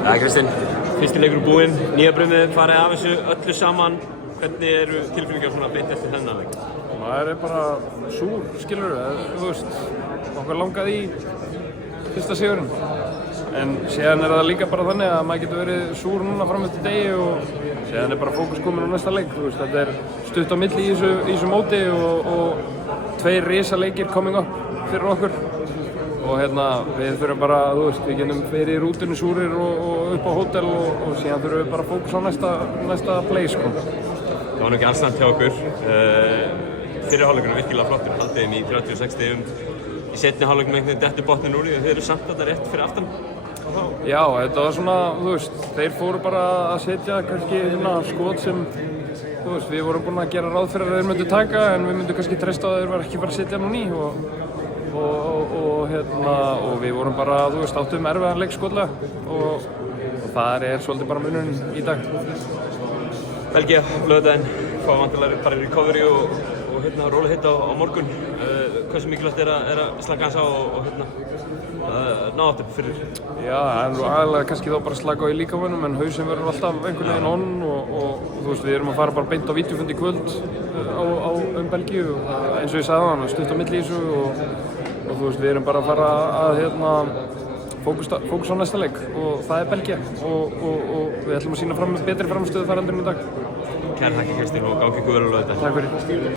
Ja, Kristinn, fyrsti leikur búinn, nýja brumið farið af þessu öllu saman. Hvernig eru tilfinningar svona beint eftir þennan leik? Maður bara súr, skilur þú veist, okkur langaði í fyrsta sigurinn. En síðan það líka bara þannig að maður getur verið súr núna fram eftir degi og síðan bara fókus komin á næsta leik, þú veist, þetta stutt á milli í þessu móti og 2 risaleikir coming up fyrir okkur. Og við þurfum bara, þú veist, við getum verið í rútunni súrir og upp á hótel og síðan þurfum við bara að fókusa á næsta play, sko. Það var nú ekki alls næmt hjá okkur. Fyrri hálfleikurinn virkilega flottur, haldið þeim í 36 stigum. Í seinni hálfleikum einhvern veginn dettur botninn úr því að þeir eru samt þarna rétt fyrir aftan. Já, þetta var svona, þú veist, þeir fóru bara að setja kannski skot sem, þú veist, við vorum búin að gera ráð fyrir að þeir myndu taka en við myndum kannski treysta að þeir var ekki bara að setja nú ný og við vorum bara, þú veist, áttum erfiðan leik skotlega og það svolítið bara munurinn í dag. Belgía, laugardaginn, fá vantilega bara í recovery og róla hitt á morgun. Hversu mikilvægt er að slaka hans á og ná áttum fyrir? Já, það nú aðalega kannski þá bara slaka á í líkamönnum en hausinn verður alltaf einhvern veginn on og þú veist, við erum að fara bara beint á vídeófund í kvöld Belgíu eins og ég sagði hann, stutt á milli í þessu og þú veist, við erum bara að fara að fókus á næsta leik og það Belgía og við ætlum að sýna betri framstöðu þar heldur en í dag. Kærar þakkir Kristinn og gangi ykkur vel á þetta. Takk fyrir.